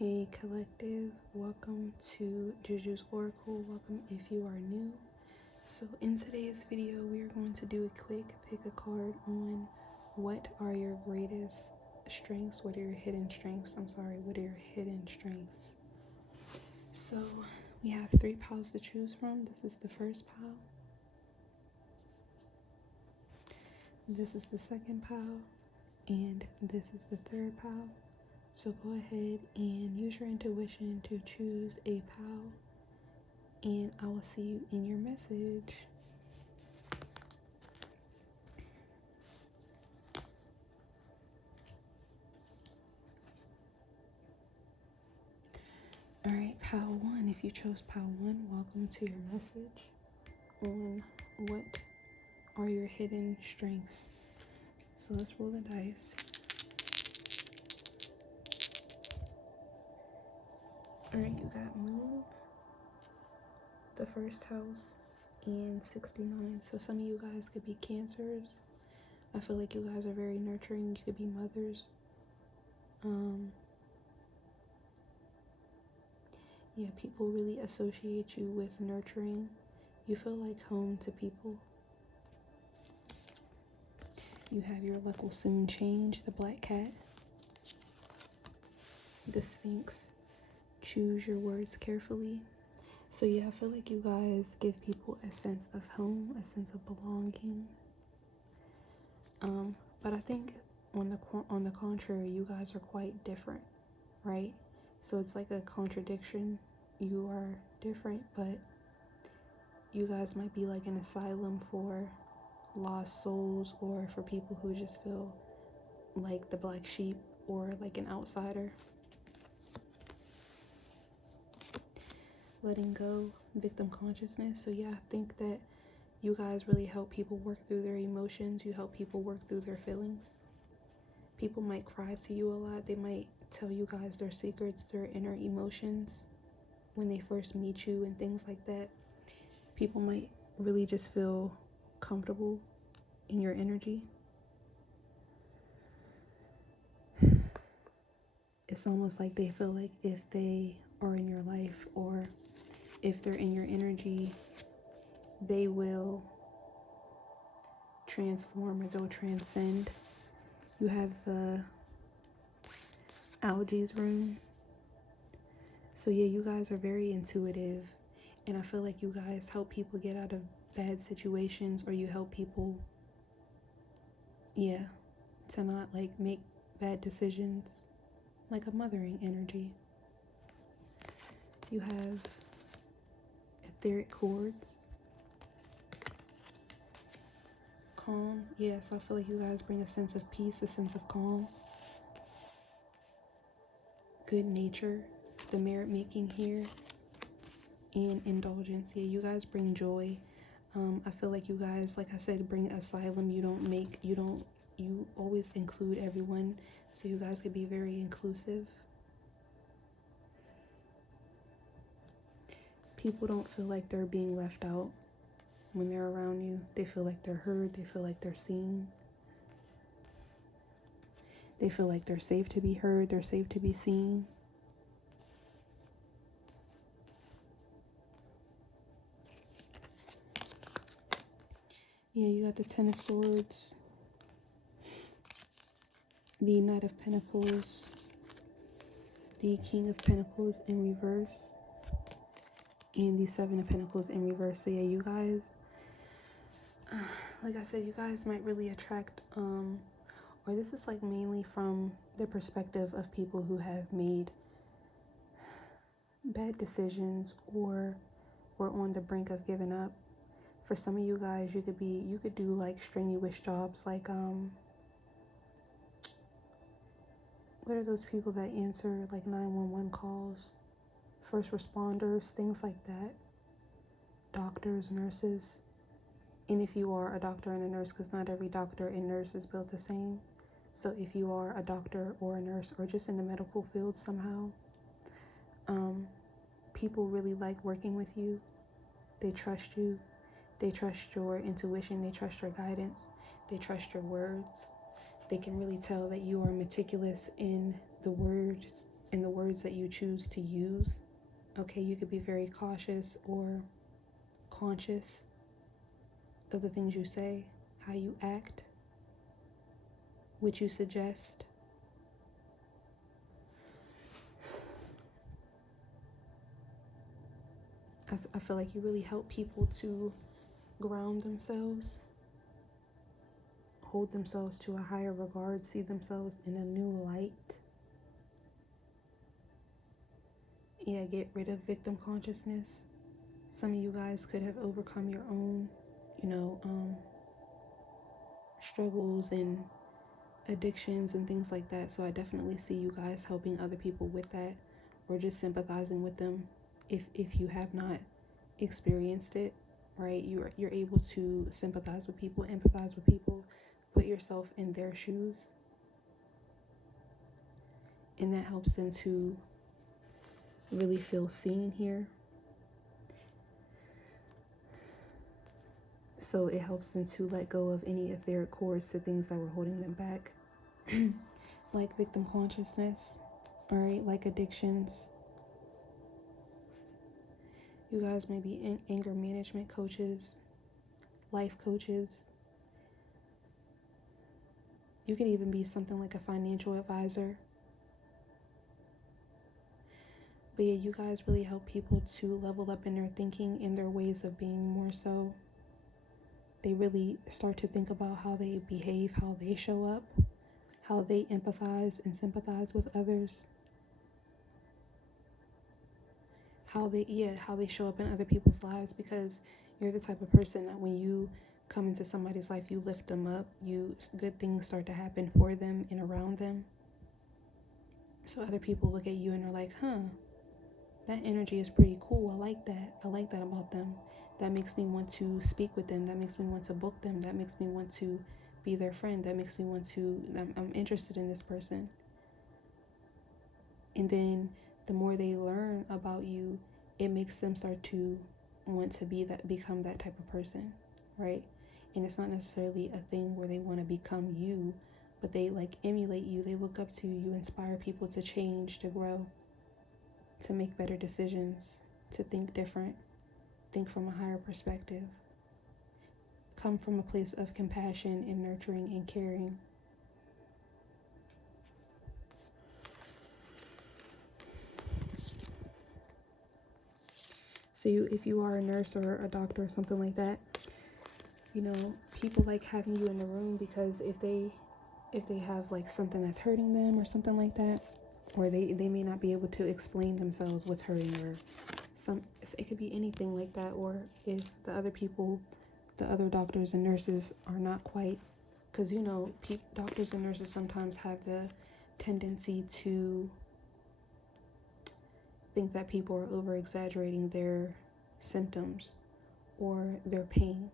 Hey collective, welcome to Jujus Oracle. Welcome if you are new. So in today's video, we are going to do a quick pick a card on what are your greatest strengths, what are your hidden strengths, what are your hidden strengths. So we have 3 piles to choose from. This is the first pile. This is the second pile. And this is the third pile. So go ahead and use your intuition to choose a pile, and I will see you in your message. All right, pile 1. If you chose pile 1, welcome to your message on what are your hidden strengths. So let's roll the dice. All right, you got Moon, the first house, and 69. So some of you guys could be Cancers. I feel like you guys are very nurturing. You could be mothers. Yeah, people really associate you with nurturing. You feel like home to people. You have your luck will soon change, the black cat, the Sphinx. Choose your words carefully. So yeah, I feel like you guys give people a sense of home, a sense of belonging. But I think on the contrary, you guys are quite different, right? So it's like a contradiction. You are different, but you guys might be like an asylum for lost souls, or for people who just feel like the black sheep or like an outsider. Letting go, victim consciousness. So yeah, I think that you guys really help people work through their emotions. You help people work through their feelings. People might cry to you a lot. They might tell you guys their secrets, their inner emotions when they first meet you and things like that. People might really just feel comfortable in your energy. It's almost like they feel like if they are in your life, or if they're in your energy, they will transform or they'll transcend. You have the algae's room. So yeah, you guys are very intuitive, and I feel like you guys help people get out of bad situations, or you help people, yeah, to not like make bad decisions, like a mothering energy. You have etheric chords. Calm. Yes, I feel like you guys bring a sense of peace, a sense of calm. Good nature, the merit making here, and indulgence. Yeah, you guys bring joy. I feel like you guys, like I said, bring asylum. You always include everyone. So you guys could be very inclusive. People don't feel like they're being left out when they're around you. They feel like they're heard. They feel like they're seen. They feel like they're safe to be heard. They're safe to be seen. Yeah, you got the Ten of Swords, the Knight of Pentacles, the King of Pentacles in reverse, and the Seven of Pentacles in reverse. So yeah, you guys, like I said, you guys might really attract, or this is like mainly from the perspective of people who have made bad decisions or were on the brink of giving up. For some of you guys, you could do like strenuous jobs, like what are those people that answer like 911 calls, first responders, things like that, doctors, nurses. And if you are a doctor and a nurse, because not every doctor and nurse is built the same, so if you are a doctor or a nurse or just in the medical field somehow, people really like working with you. They trust you. They trust your intuition. They trust your guidance. They trust your words. They can really tell that you are meticulous in the words in the words that you choose to use. Okay, you could be very cautious or conscious of the things you say, how you act, what you suggest. I feel like you really help people to ground themselves, hold themselves to a higher regard, see themselves in a new light. Yeah, get rid of victim consciousness. Some of you guys could have overcome your own, struggles and addictions and things like that. So I definitely see you guys helping other people with that, or just sympathizing with them if you have not experienced it, right? You're able to sympathize with people, empathize with people, put yourself in their shoes, and that helps them to really feel seen here. So it helps them to let go of any etheric cords to things that were holding them back. Like victim consciousness, all right, like addictions. You guys may be anger management coaches, life coaches. You could even be something like a financial advisor. But yeah, you guys really help people to level up in their thinking, in their ways of being more so. They really start to think about how they behave, how they show up, how they empathize and sympathize with others. How they show up in other people's lives, because you're the type of person that when you come into somebody's life, you lift them up, good things start to happen for them and around them. So other people look at you and are like, that energy is pretty cool. I like that about them. That makes me want to speak with them. That makes me want to book them. That makes me want to be their friend. That makes me want to, I'm interested in this person. And then the more they learn about you, it makes them start to want to become that type of person, right? And it's not necessarily a thing where they want to become you, but they like emulate you. They look up to you. You inspire people to change, to grow, to make better decisions, to think different, think from a higher perspective, come from a place of compassion and nurturing and caring. So if you are a nurse or a doctor or something like that, people like having you in the room, because if they have like something that's hurting them or something like that, or they may not be able to explain themselves what's hurting, or it could be anything like that, or if the other doctors and nurses are not quite, because doctors and nurses sometimes have the tendency to think that people are over exaggerating their symptoms or their pain.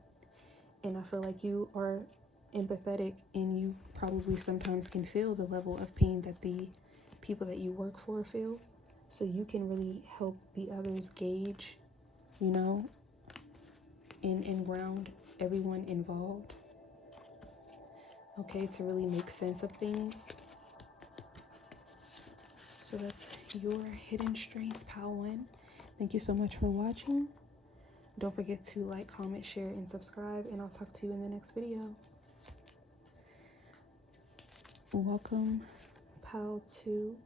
And I feel like you are empathetic, and you probably sometimes can feel the level of pain that the people that you work for feel. So you can really help the others gauge, and ground everyone involved. Okay, to really make sense of things. So that's your hidden strength, Pal 1. Thank you so much for watching. Don't forget to like, comment, share, and subscribe, and I'll talk to you in the next video. Welcome, Pal 2.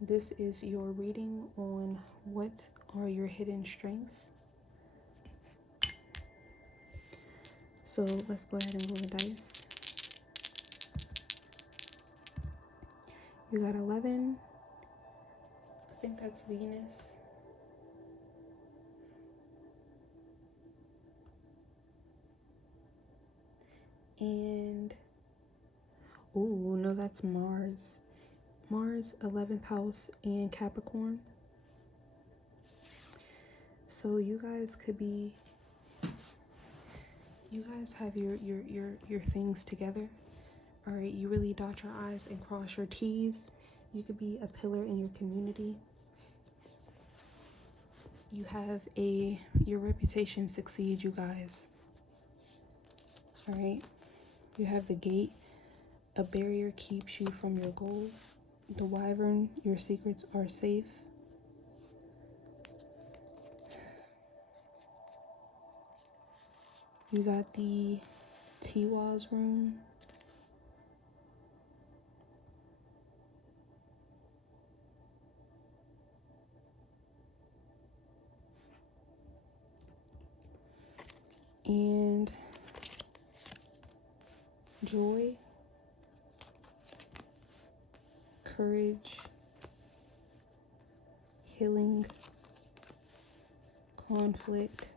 This is your reading on what are your hidden strengths. So let's go ahead and roll the dice. You got 11. I think that's Venus. And, oh, no, that's Mars. Mars, 11th house, and Capricorn. So you guys have your things together. All right, you really dot your I's and cross your T's. You could be a pillar in your community. You have your reputation succeeds, you guys. All right, you have the gate. A barrier keeps you from your goal. the Wyvern, your secrets are safe. You got the Tiwa's room. And joy, courage, healing, conflict,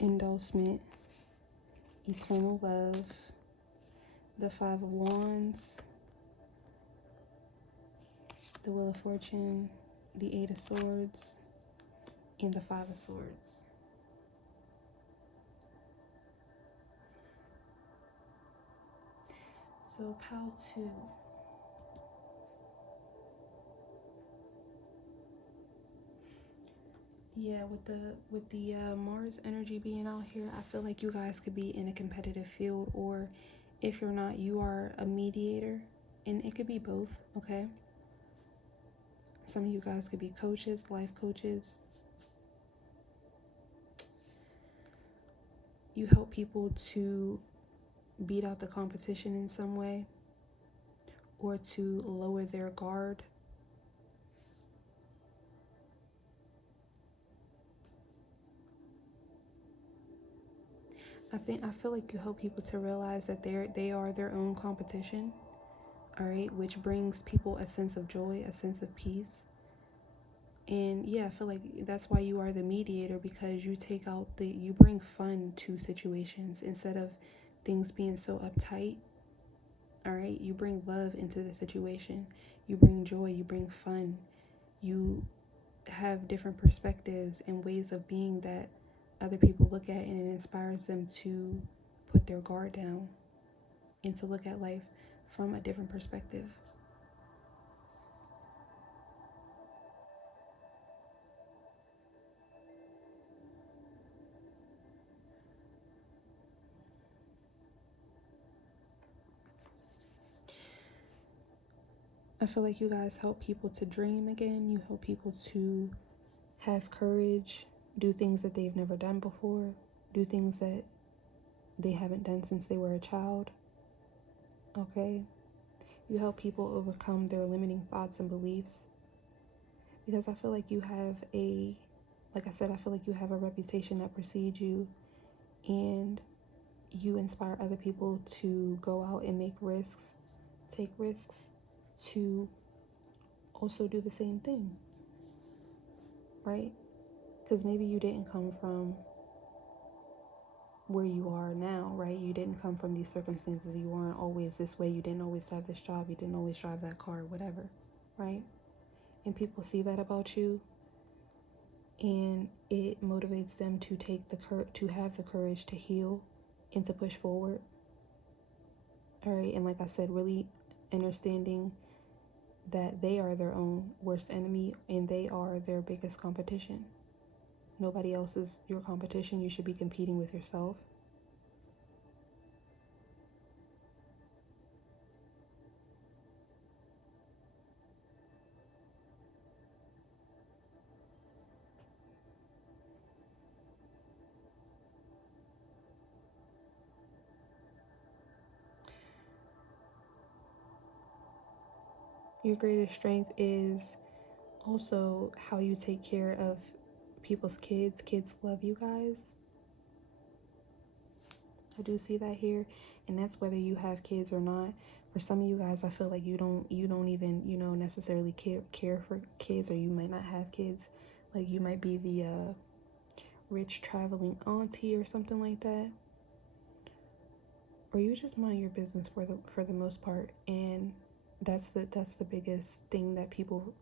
endorsement, eternal love, the Five of Wands, the Wheel of Fortune, the Eight of Swords, and the Five of Swords. So pile 2. Yeah, with the Mars energy being out here, I feel like you guys could be in a competitive field, or if you're not, you are a mediator, and it could be both, okay? Some of you guys could be coaches, life coaches. You help people to beat out the competition in some way, or to lower their guard. I feel like you help people to realize that they are their own competition, all right, which brings people a sense of joy, a sense of peace. And yeah, I feel like that's why you are the mediator, because you you bring fun to situations instead of things being so uptight. All right, you bring love into the situation, you bring joy, you bring fun, you have different perspectives and ways of being that other people look at, and it inspires them to put their guard down and to look at life from a different perspective. I feel like you guys help people to dream again. You help people to have courage, do things that they've never done before, do things that they haven't done since they were a child. Okay? You help people overcome their limiting thoughts and beliefs. Because I feel like like I said, I feel like you have a reputation that precedes you, and you inspire other people to go out and take risks, to also do the same thing, right? Because maybe you didn't come from where you are now, right? You didn't come from these circumstances. You weren't always this way. You didn't always have this job. You didn't always drive that car, whatever, right? And people see that about you, and it motivates them to to have the courage to heal and to push forward. All right, and like I said, really understanding that they are their own worst enemy and they are their biggest competition. Nobody else is your competition. You should be competing with yourself. Your greatest strength is also how you take care of people's kids. Kids love you guys. I do see that here, and that's whether you have kids or not. For some of you guys, I feel like you don't even, necessarily care for kids, or you might not have kids. Like you might be the rich traveling auntie or something like that. Or you just mind your business for the most part, and that's the biggest thing that people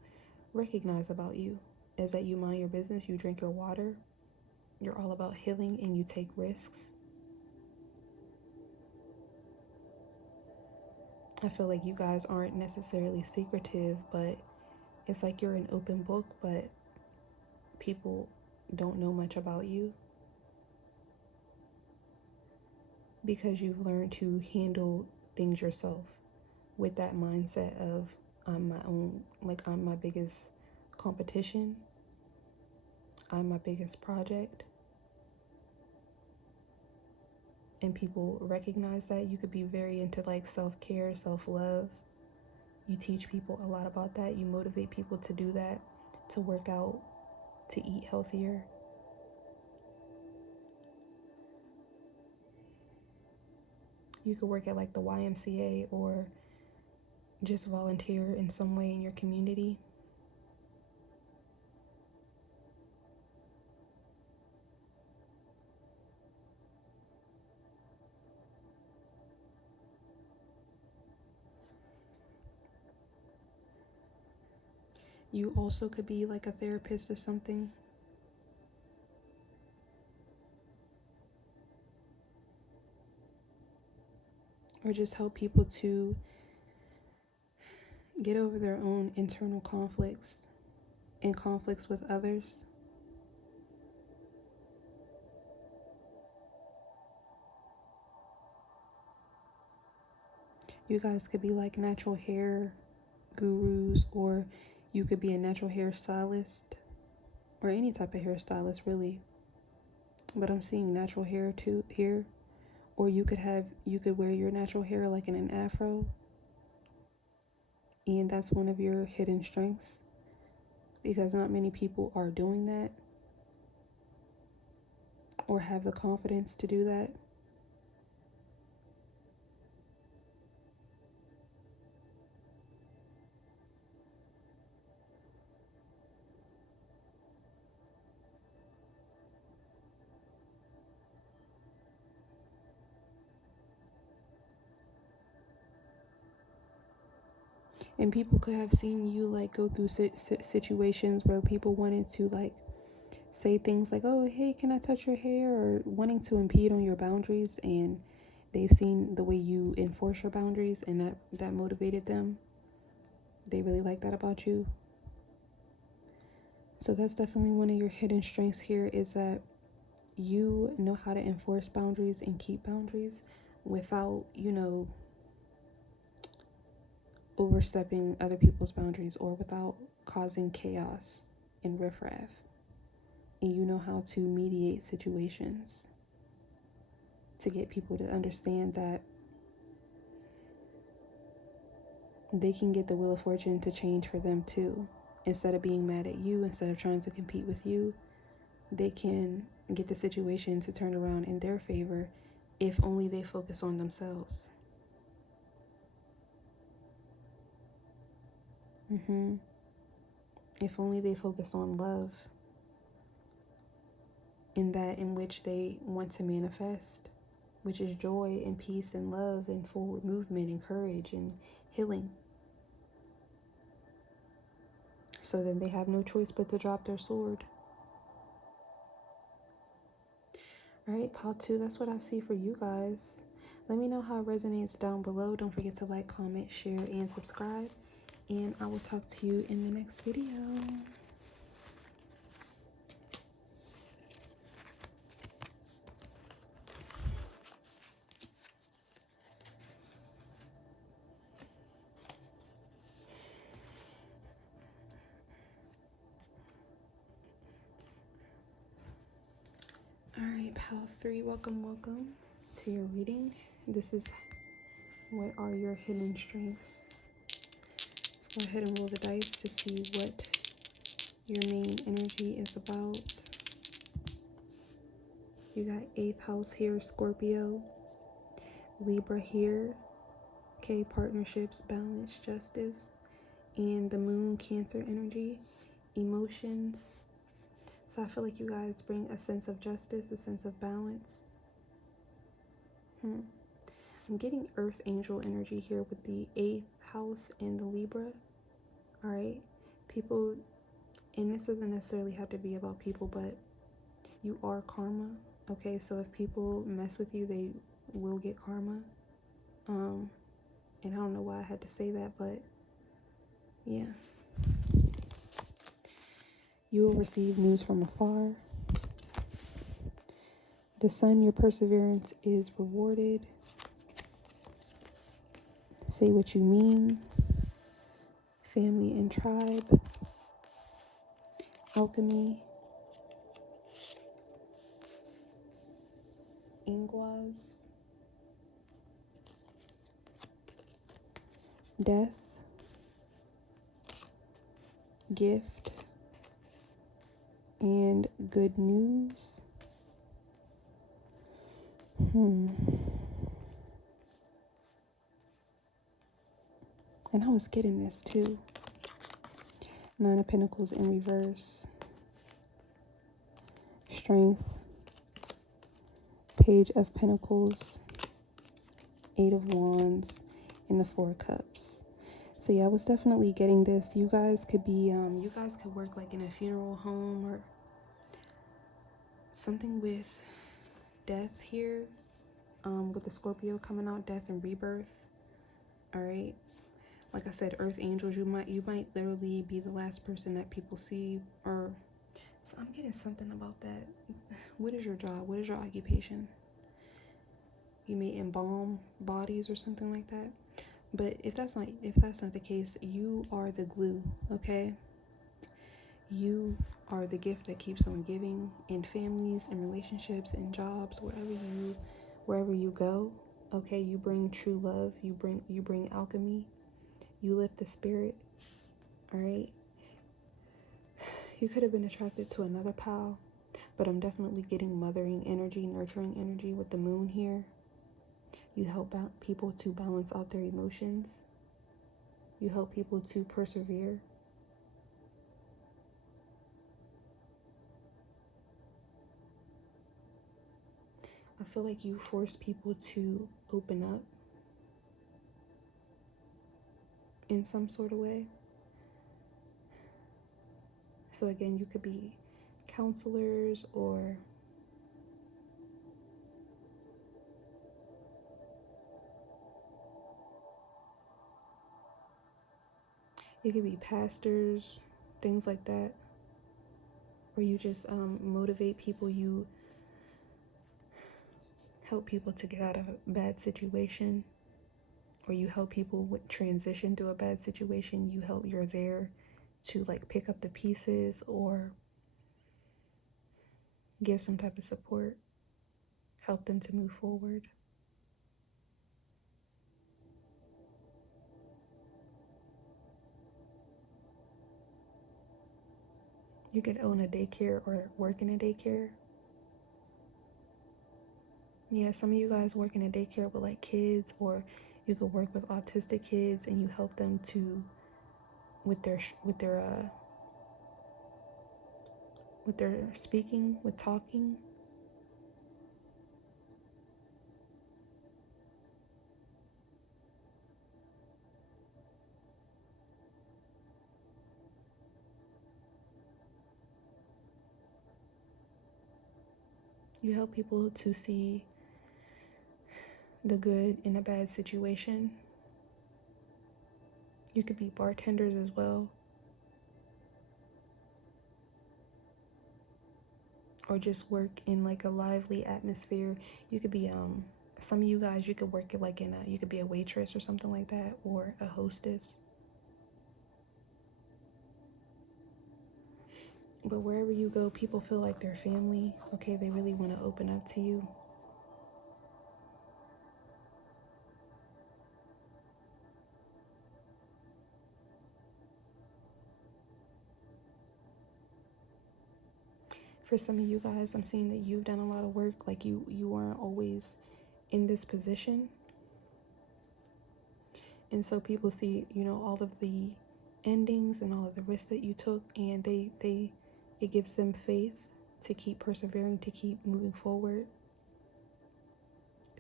recognize about you, is that you mind your business, you drink your water, you're all about healing, and you take risks. I feel like you guys aren't necessarily secretive, but it's like you're an open book, but people don't know much about you because you've learned to handle things yourself. with that mindset of I'm my biggest competition, I'm my biggest project, and people recognize that, you could be very into like self-care, self-love. You teach people a lot about that. You motivate people to do that, to work out, to eat healthier. You could work at like the YMCA or just volunteer in some way in your community. You also could be like a therapist or something. Or just help people to get over their own internal conflicts and conflicts with others. You guys could be like natural hair gurus, or you could be a natural hair stylist, or any type of hairstylist really. But I'm seeing natural hair too here. Or you could wear your natural hair like in an afro, and that's one of your hidden strengths, because not many people are doing that or have the confidence to do that. And people could have seen you like go through situations where people wanted to like say things like, oh, hey, can I touch your hair, or wanting to impede on your boundaries, and they've seen the way you enforce your boundaries, and that motivated them. They really like that about you. So that's definitely one of your hidden strengths here, is that you know how to enforce boundaries and keep boundaries without, overstepping other people's boundaries, or without causing chaos and riffraff. And you know how to mediate situations to get people to understand that they can get the wheel of fortune to change for them too. Instead of being mad at you, instead of trying to compete with you, they can get the situation to turn around in their favor if only they focus on themselves. If only they focus on love, in that in which they want to manifest, which is joy and peace and love and forward movement and courage and healing. So then they have no choice but to drop their sword. All right, pile 2, that's what I see for you guys. Let me know how it resonates down below. Don't forget to like, comment, share, and subscribe. And I will talk to you in the next video. All right, pile 3, welcome to your reading. This is what are your hidden strengths. Let's go ahead and roll the dice to see what your main energy is about. You got 8th house here, Scorpio, Libra here, okay, partnerships, balance, justice, and the moon, Cancer energy, emotions. So I feel like you guys bring a sense of justice, a sense of balance. I'm getting earth angel energy here with the 8th house and the Libra. All right, people, and this doesn't necessarily have to be about people, but you are karma. Okay, so if people mess with you, they will get karma. And I don't know why I had to say that, but yeah. You will receive news from afar. The sun, your perseverance is rewarded. Say what you mean. Family and tribe. Alchemy. Inguas. Death. Gift. And good news. And I was getting this too. Nine of Pentacles in reverse. Strength. Page of Pentacles. Eight of Wands. And the Four of Cups. So yeah, I was definitely getting this. You guys could be, you guys could work like in a funeral home or something with death here. With the Scorpio coming out, death and rebirth. All right. Like I said, earth angels, you might literally be the last person that people see, or so I'm getting something about that. What is your job? What is your occupation? You may embalm bodies or something like that. But if that's not the case, you are the glue, okay? You are the gift that keeps on giving in families and relationships and jobs, wherever you go. Okay, you bring true love, you bring alchemy. You lift the spirit, all right? You could have been attracted to another pal, but I'm definitely getting mothering energy, nurturing energy with the moon here. You help out people to balance out their emotions. You help people to persevere. I feel like you force people to open up in some sort of way. So again, you could be counselors, or you could be pastors, things like that. Or you just motivate people. You help people to get out of a bad situation. Or you help people with transition through a bad situation. You're there to like pick up the pieces or give some type of support. Help them to move forward. You could own a daycare or work in a daycare. Yeah, some of you guys work in a daycare with like kids, or you could work with autistic kids and you help them to with their speaking, with talking. You help people to see the good in a bad situation. You could be bartenders as well. Or just work in like a lively atmosphere. You could be some of you guys, you could work like you could be a waitress or something like that, or a hostess. But wherever you go, people feel like they're family. Okay, they really want to open up to you. For some of you guys, I'm seeing that you've done a lot of work. Like you weren't always in this position. And so people see, all of the endings and all of the risks that you took, and it gives them faith to keep persevering, to keep moving forward,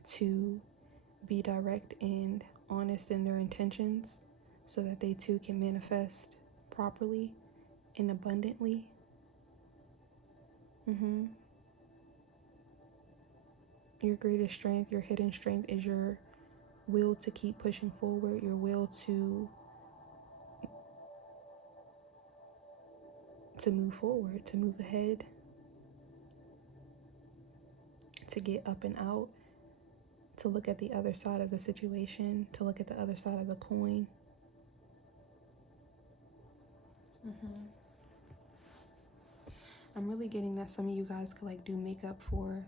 to be direct and honest in their intentions, so that they too can manifest properly and abundantly. Your greatest strength, your hidden strength, is your will to keep pushing forward, your will to move forward, to move ahead, to get up and out, to look at the other side of the situation, to look at the other side of the coin. I'm really getting that some of you guys could like do makeup for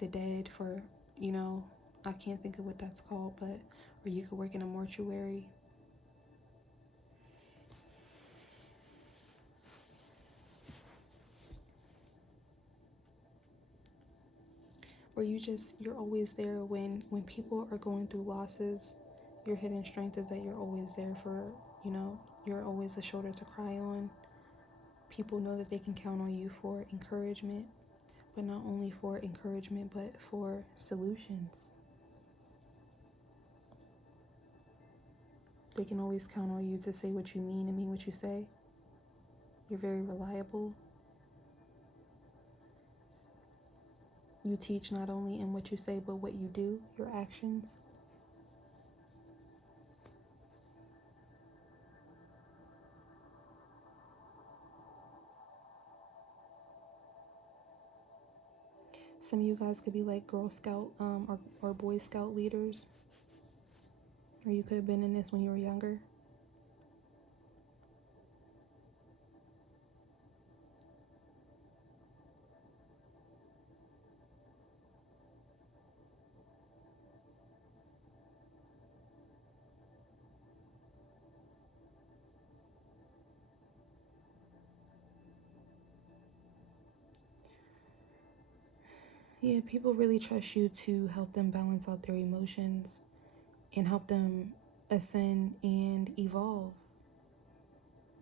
the dead, for, you know, I can't think of what that's called, but, or you could work in a mortuary. Or you're always there when people are going through losses. Your hidden strength is that you're always there for, you know, you're always a shoulder to cry on. People know that they can count on you for encouragement, but not only for encouragement, but for solutions. They can always count on you to say what you mean and mean what you say. You're very reliable. You teach not only in what you say, but what you do, your actions. Some of you guys could be like Girl Scout or Boy Scout leaders. Or you could have been in this when you were younger. Yeah, people really trust you to help them balance out their emotions and help them ascend and evolve.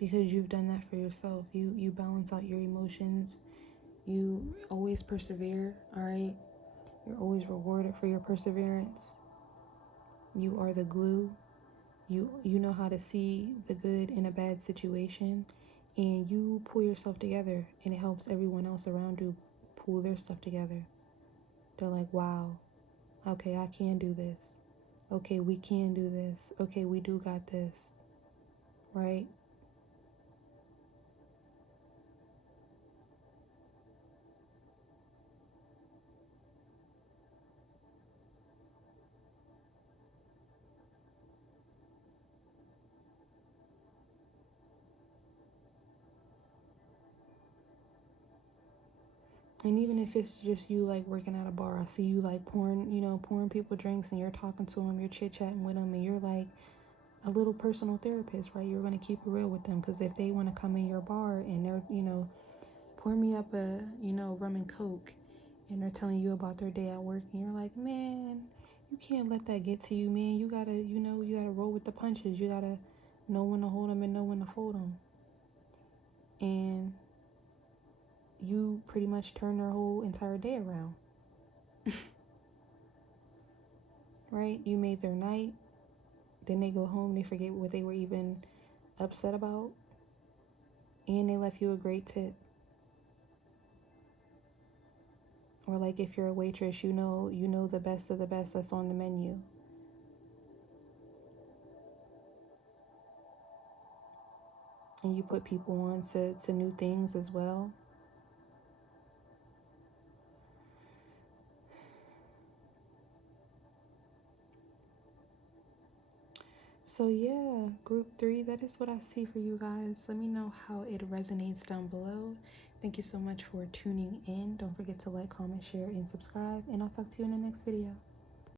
Because you've done that for yourself. You balance out your emotions. You always persevere, all right? You're always rewarded for your perseverance. You are the glue. You know how to see the good in a bad situation, and you pull yourself together, and it helps everyone else around you pull their stuff together. They're like, wow, okay, I can do this. Okay, we can do this. Okay, we do got this, right? And even if it's just you like working at a bar, I see you like pouring people drinks, and you're talking to them, you're chit-chatting with them, and you're like a little personal therapist, right? You're going to keep it real with them, because if they want to come in your bar and they're, pour me up a, rum and coke, and they're telling you about their day at work, and you're like, man, you can't let that get to you, man. You gotta, you gotta roll with the punches. You gotta know when to hold them and know when to fold them. And you pretty much turn their whole entire day around. Right? You made their night. Then they go home, they forget what they were even upset about, and they left you a great tip. Or like if you're a waitress, you know the best of the best that's on the menu. And you put people on to new things as well. So yeah, group 3, that is what I see for you guys. Let me know how it resonates down below. Thank you so much for tuning in. Don't forget to like, comment, share, and subscribe. And I'll talk to you in the next video.